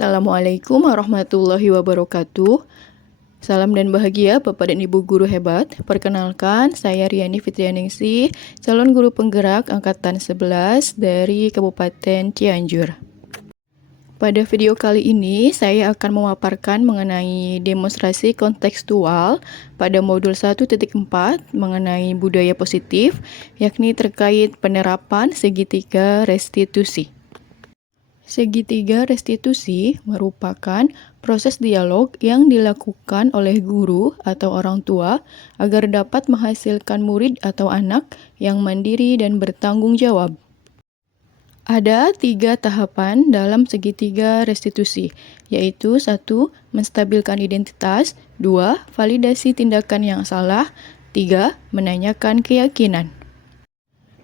Assalamualaikum warahmatullahi wabarakatuh. Salam dan bahagia Bapak dan Ibu guru hebat. Perkenalkan, saya Riani Fitrianingsih, calon guru penggerak angkatan 11 dari Kabupaten Cianjur. Pada video kali ini, saya akan memaparkan mengenai demonstrasi kontekstual pada modul 1.4 mengenai budaya positif, yakni terkait penerapan segitiga restitusi. Segitiga restitusi merupakan proses dialog yang dilakukan oleh guru atau orang tua agar dapat menghasilkan murid atau anak yang mandiri dan bertanggung jawab. Ada 3 tahapan dalam segitiga restitusi, yaitu 1. Menstabilkan identitas, 2. Validasi tindakan yang salah, 3. Menanyakan keyakinan.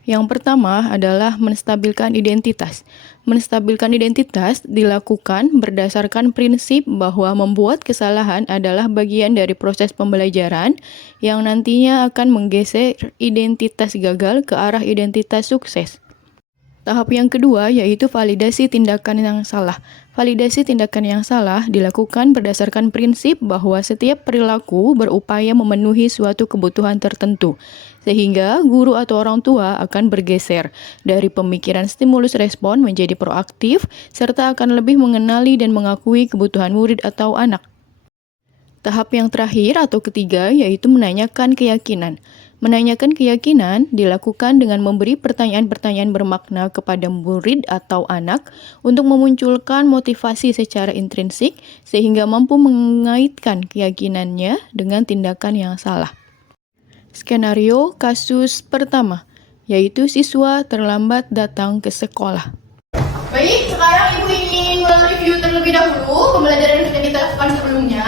Yang pertama adalah menstabilkan identitas. Menstabilkan identitas dilakukan berdasarkan prinsip bahwa membuat kesalahan adalah bagian dari proses pembelajaran yang nantinya akan menggeser identitas gagal ke arah identitas sukses. Tahap yang kedua yaitu validasi tindakan yang salah. Validasi tindakan yang salah dilakukan berdasarkan prinsip bahwa setiap perilaku berupaya memenuhi suatu kebutuhan tertentu, sehingga guru atau orang tua akan bergeser dari pemikiran stimulus respon menjadi proaktif, serta akan lebih mengenali dan mengakui kebutuhan murid atau anak. Tahap yang terakhir atau ketiga yaitu menanyakan keyakinan. Menanyakan keyakinan dilakukan dengan memberi pertanyaan-pertanyaan bermakna kepada murid atau anak untuk memunculkan motivasi secara intrinsik sehingga mampu mengaitkan keyakinannya dengan tindakan yang salah. Skenario kasus pertama, yaitu siswa terlambat datang ke sekolah. Baik, sekarang Ibu ingin mereview terlebih dahulu pembelajaran yang sudah kita lakukan sebelumnya.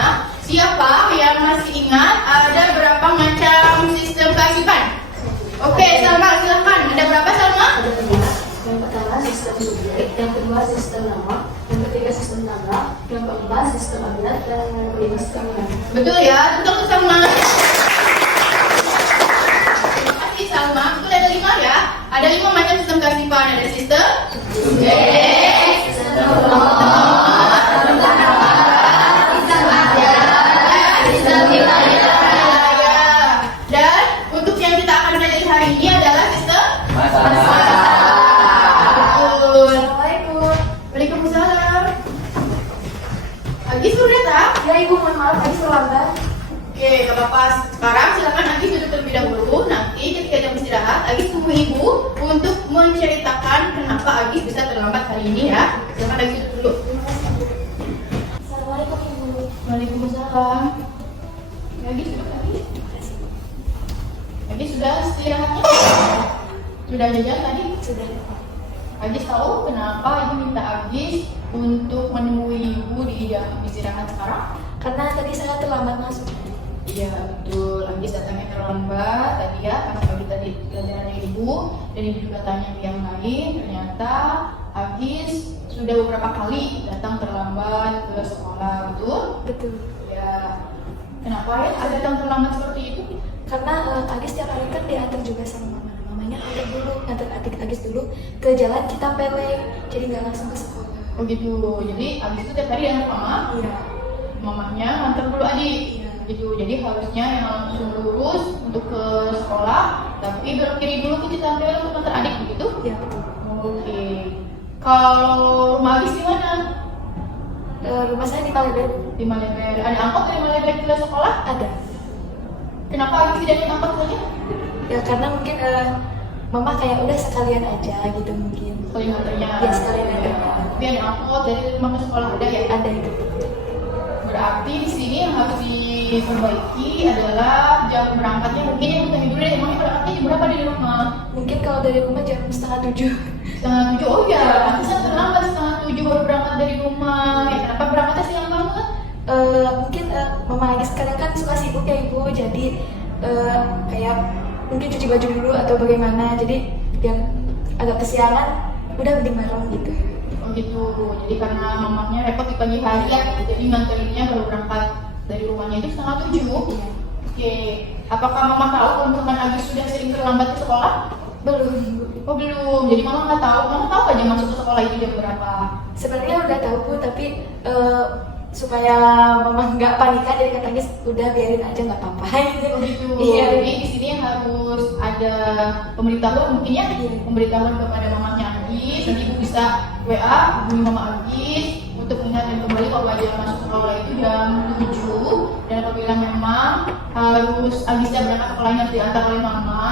Siapa yang masih ingat ada berapa macam sistem keasipan? Oke, Salma, silakan. Ada berapa, Salma? Ada 5. Yang pertama sistem subjek, yang kedua sistem nama, yang ketiga sistem tanggal, yang keempat sistem abjad, dan yang kelima sistem nilai. Betul ya, betul Salma. Terima kasih Salma. Betul ada 5 ya. Ada 5 macam sistem keasipan. Ada sistem subjek, sistem nama, Oke, gak apa-apa. Sekarang silakan Agis duduk terlebih dahulu. Nanti ketika jam istirahat, Agis tunggu Ibu untuk menceritakan kenapa Agis bisa terlambat hari ini ya. Silakan Agis duduk dulu. Assalamualaikum Ibu. Waalaikumsalam. Agis duduk lagi. Agis sudah istirahatnya? Sudah jajan tadi? Sudah. Agis tahu kenapa Ibu minta Agis untuk menemui Ibu di jam istirahat sekarang? Karena tadi saya terlambat masuk. Iya betul, Agis datangnya terlambat tadi ya, pas pagi tadi pelajarannya Ibu dan Ibu juga tanya ke yang lain, ternyata Agis sudah beberapa kali datang terlambat ke sekolah, betul? Betul. Ya, kenapa ya ada datang terlambat seperti itu? Karena Agis tiap hari kan diantar juga sama mama. Mamanya antar adik Agis dulu ke jalan Citampele, jadi nggak langsung ke sekolah. Oh gitu, jadi Agis itu tiap hari diantar mama? Iya. Mamanya antar dulu adik? Iya. Gitu, jadi harusnya yang langsung lurus untuk ke sekolah, tapi belok kiri dulu ke Citampele untuk antar adik begitu? Iya betul. Oke. Kalau rumah Agis di mana? Rumah saya di Palembang. Di Malembek. Ada angkot dari Malembek ke sekolah? Ada. Kenapa Agis tidak naik angkot saja? Ya karena mungkin mama kayak udah sekalian aja gitu mungkin. Sekalian motornya. Ya sekalian aja. Tapi ada angkot dari rumah ke sekolah ada ya? Ada itu. Berarti di sini yang harus diperbaiki adalah jam berangkatnya. Mungkin yang tanya dulu deh, emangnya berangkatnya jam berapa dari rumah? Mungkin kalau dari rumah jam 6:30. 6:30. Oh ya, pantesan terlambat 6:30 baru berangkat dari rumah. Ya kenapa berangkatnya siang banget? Mungkin mama lagi sekarang kan suka sibuk ya ibu, jadi kayak mungkin cuci baju dulu atau bagaimana, jadi yang agak kesiangan udah di malam gitu. Oh gitu, jadi karena mamanya repot di pagi hari ya, jadi nganterinnya baru berangkat dari rumahnya itu 6:30. Iya. Oke, apakah mama tahu kalau misalkan Agis sudah sering terlambat ke sekolah? Belum. Oh belum, jadi mama nggak tahu. Mama tahu aja masuk ke sekolah itu jam berapa? Sebenarnya udah tahu Bu, tapi supaya mama nggak panikan jadi kata Agis udah biarin aja nggak apa-apa gitu. Begitu. Iya. Jadi di sini harus ada pemberitahuan mungkin ya, pemberitahuan kepada mamanya Agis. Nanti ibu bisa WA hubungi mama Agis untuk mengingatkan kembali kalau dia masuk sekolah itu jam 7, dan apabila memang harus Agisnya berangkat sekolahnya harus diantar oleh mama,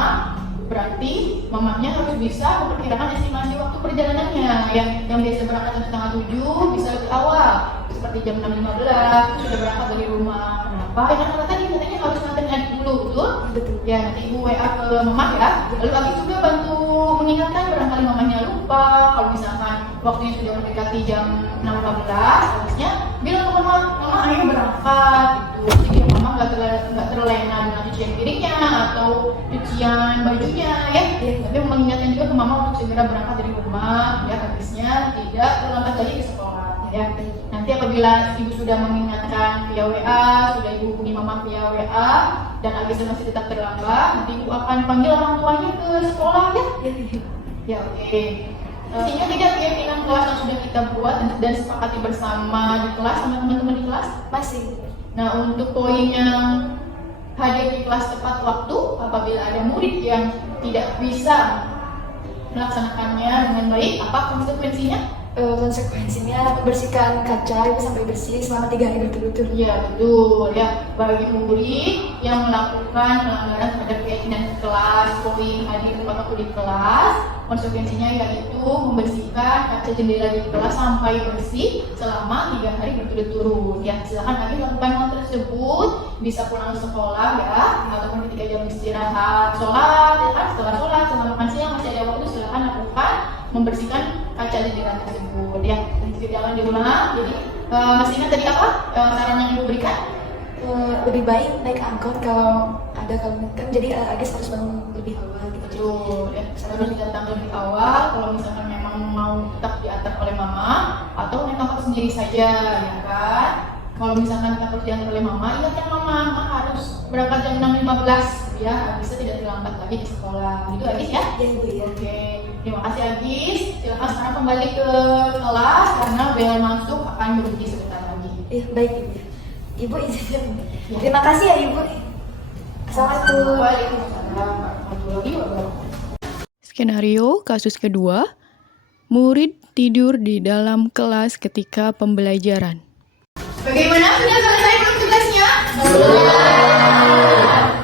berarti mamanya harus bisa memperkirakan estimasi waktu perjalanannya yang biasa berangkat jam setengah 7 bisa lebih awal seperti jam 6.15 sudah berangkat dari rumah. Kenapa? Ya karena tadi katanya harus nganterin adik dulu, betul? Betul. Ya nanti ibu WA ke mama ya. Lalu Agis juga bantu mengingatkan barangkali mamanya lupa. Kalau misalkan waktunya sudah mendekati jam 6.15, harusnya bilang ke mama, mama ayo berangkat gitu. Jadi biar mama nggak terlena dengan cucian piringnya atau cucian bajunya ya. Tapi mengingatkan juga ke mama untuk segera berangkat dari rumah ya, Agisnya tidak terlambat lagi ke sekolah ya. Nanti apabila ibu sudah mengingatkan via WA, sudah ibu hubungi mama via WA dan Agis masih tetap terlambat, nanti ibu akan panggil orang tuanya ke sekolah ya. Ya oke. Intinya tidak keyakinan kelas yang sudah kita buat dan sepakati bersama di kelas sama teman-teman di kelas Masih. Nah, untuk poin yang hadir di kelas tepat waktu, apabila ada murid yang tidak bisa melaksanakannya dengan baik, apa konsekuensinya? Konsekuensinya membersihkan kaca itu sampai bersih selama 3 hari berturut-turut. Ya betul ya, bagi murid yang melakukan pelanggaran terhadap keyakinan kelas, poin hadir tepat waktu di kelas, konsekuensinya yaitu membersihkan kaca jendela di kelas sampai bersih selama 3 hari berturut-turut. Ya silakan kami lakukan hal tersebut, bisa pulang sekolah ya, ataupun ketika jam istirahat sholat, ya, setelah sholat, setelah makan siang masih ada waktu, silakan lakukan membersihkan kaca jendela tersebut ya. Jangan diulang. Jadi masih ingat tadi apa saran yang ibu berikan? Lebih baik naik angkot kalau kan jadi Agis harus bangun lebih awal gitu. Betul ya, harus datang lebih awal kalau misalkan memang mau tetap diantar oleh mama, atau naik angkot sendiri saja ya kan. Kalau misalkan takut diantar oleh mama, ingatkan mama harus berangkat jam 6.15 ya, bisa tidak terlambat lagi di sekolah. Gitu Agis ya? Ya Ibu ya. Oke, terima kasih Agis. Silakan sekarang kembali ke kelas karena bel masuk akan berbunyi sebentar lagi. Iya baik Ibu. Ibu izin. Terima kasih ya Ibu. Assalamualaikum. Waalaikumsalam warahmatullahi wabarakatuh. Skenario kasus kedua, murid tidur di dalam kelas ketika pembelajaran. Bagaimana? Sudah selesai belum tugasnya?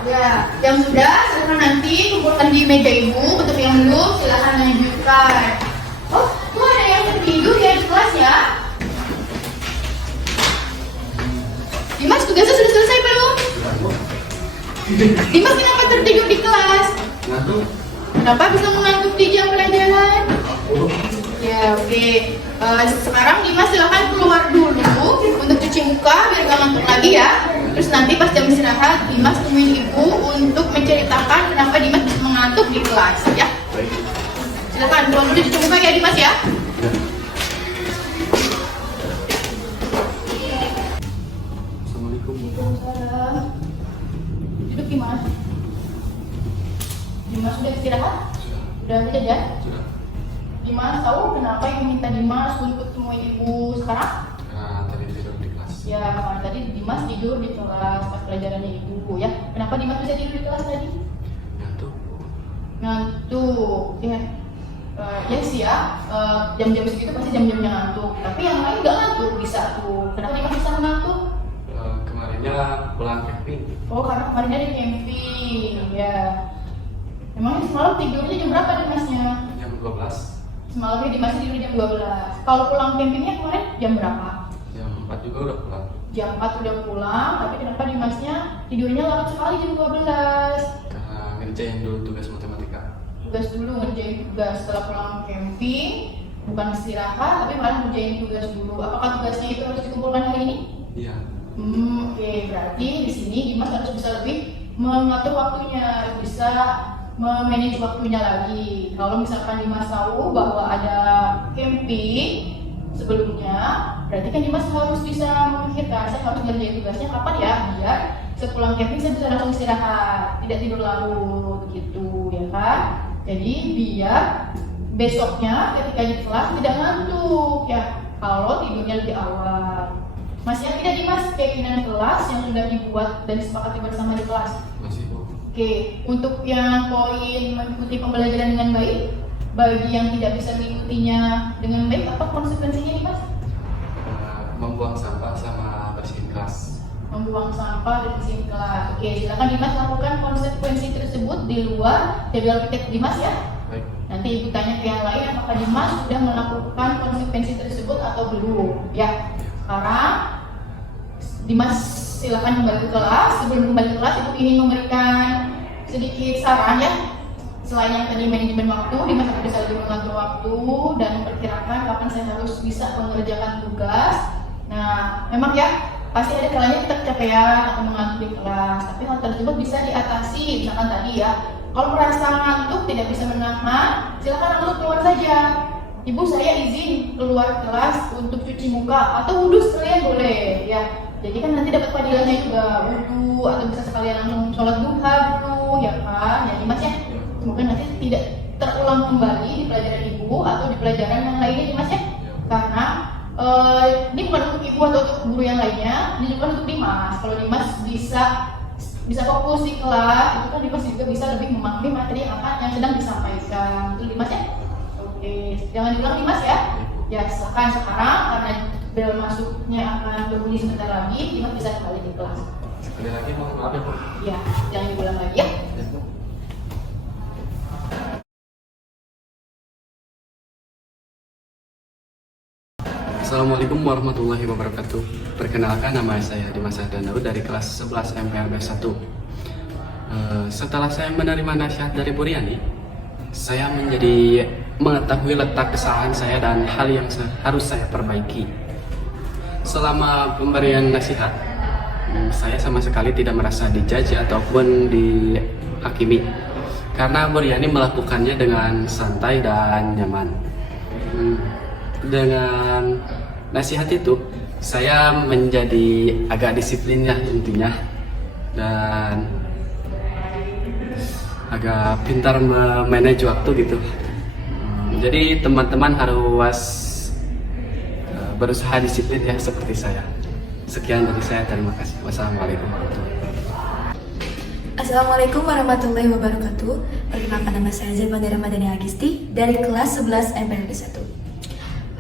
Ya, yang sudah silakan nanti kumpulkan di meja ibu. Untuk yang belum silakan lanjutkan. Oh, tuh ada yang tertidur ya di kelas ya? Dimas, tugasnya sudah selesai belum? Dimas, kenapa tertidur di kelas? Ngantuk. Kenapa bisa mengantuk di jam pelajaran? Ya, oke. Sekarang Dimas silakan keluar dulu untuk cuci muka biar gak ngantuk lagi ya. Terus nanti pas jam istirahat Dimas temuin ibu untuk menceritakan kenapa Dimas bisa mengantuk di kelas ya. Baik. Silakan keluar dulu cuci muka ya Dimas ya. Assalamualaikum. Waalaikumsalam. Duduk Dimas. Dimas sudah istirahat? Sudah jajan? Sudah. Dimas tahu kenapa ibu minta Dimas untuk temuin ibu sekarang? Nah, tadi tidur di kelas. Ya, karena tadi Dimas tidur di kelas pas pelajarannya ibu ya. Kenapa Dimas bisa tidur di kelas tadi? Ngantuk. Ngantuk. Ya, ya sih ya. Jam-jam segitu pasti jam-jamnya ngantuk. Tapi yang lain nggak ngantuk bisa tuh. Kenapa Dimas bisa ngantuk? Kemarinnya pulang camping. Oh, karena kemarin ada camping. Ya. Emangnya semalam tidurnya jam berapa Dimasnya? Jam 12. Semalamnya Dimas tidur jam 12. Kalau pulang campingnya kemarin jam berapa? Jam 4 juga udah pulang. Jam 4 udah pulang, tapi kenapa Dimasnya tidurnya lambat sekali jam 12? Karena ngerjain dulu tugas matematika. Tugas dulu, ngerjain tugas setelah pulang camping, bukan istirahat, tapi malah ngerjain tugas dulu. Apakah tugasnya itu harus dikumpulkan hari ini? Iya. Oke, berarti di sini Dimas harus bisa lebih mengatur waktunya, bisa memanage waktunya lagi. Kalau misalkan Dimas tahu bahwa ada camping sebelumnya, berarti kan Dimas harus bisa memikirkan saya harus ngerjain tugasnya kapan ya, biar sepulang camping saya bisa langsung istirahat, tidak tidur larut gitu ya kan. Jadi biar besoknya ketika di kelas tidak ngantuk ya. kalau tidurnya lebih awal. Masih ada tidak Dimas keinginan kelas yang sudah dibuat dan disepakati bersama di kelas? Masih Bu. Oke, untuk yang poin mengikuti pembelajaran dengan baik, bagi yang tidak bisa mengikutinya dengan baik, apa konsekuensinya nih Mas? Membuang sampah sama bersihin kelas. Membuang sampah dan bersihin kelas. Oke, silakan Dimas lakukan konsekuensi tersebut di luar jadwal piket Dimas ya. Baik. Nanti ibu tanya ke yang lain apakah Dimas sudah melakukan konsekuensi tersebut atau belum. Ya, sekarang Dimas silakan kembali ke kelas. Sebelum kembali ke kelas, ibu ingin memberikan sedikit saran ya. Selain yang tadi manajemen waktu, Dimas akan bisa lebih mengatur waktu dan memperkirakan kapan saya harus bisa mengerjakan tugas. Nah, memang ya pasti ada kalanya kita kecapean atau mengantuk di kelas, tapi hal tersebut bisa diatasi. Misalkan tadi ya, kalau merasa ngantuk tidak bisa menahan, silakan langsung keluar saja. Ibu, saya izin keluar kelas untuk cuci muka atau wudhu sekalian boleh ya. Jadi kan nanti dapat fadilahnya juga, wudhu atau bisa sekalian langsung sholat duha dulu ya kan. Jadi Mas ya, semoga nanti tidak terulang kembali di pelajaran ibu atau di pelajaran yang lainnya nih Mas ya. Karena ini bukan untuk ibu atau untuk guru yang lainnya, ini juga untuk Dimas. Kalau Dimas bisa fokus di kelas, itu kan Dimas juga bisa lebih memahami materi yang sedang disampaikan. Itu Dimas ya. Oke, jangan diulang Dimas ya. Ya, silakan sekarang karena bel masuknya akan berbunyi sebentar lagi, Dimas bisa kembali di kelas. Sekali lagi mohon maaf ya Bu. Ya, jangan diulang lagi ya. Ya, Bu. Assalamualaikum warahmatullahi wabarakatuh. Perkenalkan, nama saya Dimas Danau dari kelas 11 MPLB 1. Setelah saya menerima nasihat dari Bu Riani, saya menjadi mengetahui letak kesalahan saya dan hal yang harus saya perbaiki. Selama pemberian nasihat, saya sama sekali tidak merasa dijaji ataupun dihakimi, karena Bu Riani melakukannya dengan santai dan nyaman. Dengan nasihat itu, saya menjadi agak disiplin ya intinya, dan agak pintar memanage waktu gitu. Jadi teman-teman harus berusaha disiplin ya seperti saya. Sekian dari saya, terima kasih. Wassalamualaikum warahmatullahi wabarakatuh. Assalamualaikum warahmatullahi wabarakatuh. Perkenalkan, nama saya Zelmani Ramadhani Agisti dari kelas 11 MPLB 1.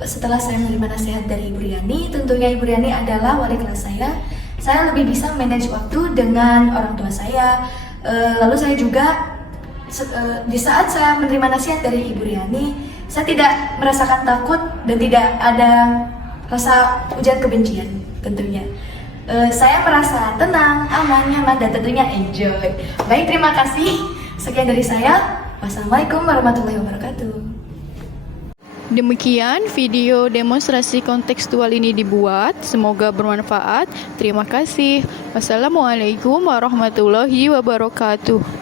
Setelah saya menerima nasihat dari Ibu Riani, tentunya Ibu Riani adalah wali kelas saya. Saya lebih bisa manage waktu dengan orang tua saya. Lalu saya juga di saat saya menerima nasihat dari Ibu Riani, saya tidak merasakan takut dan tidak ada rasa ujian kebencian tentunya. Saya merasa tenang, aman, nyaman, dan tentunya enjoy. Baik, terima kasih. Sekian dari saya. Wassalamualaikum warahmatullahi wabarakatuh. Demikian video demonstrasi kontekstual ini dibuat. Semoga bermanfaat. Terima kasih. Wassalamualaikum warahmatullahi wabarakatuh.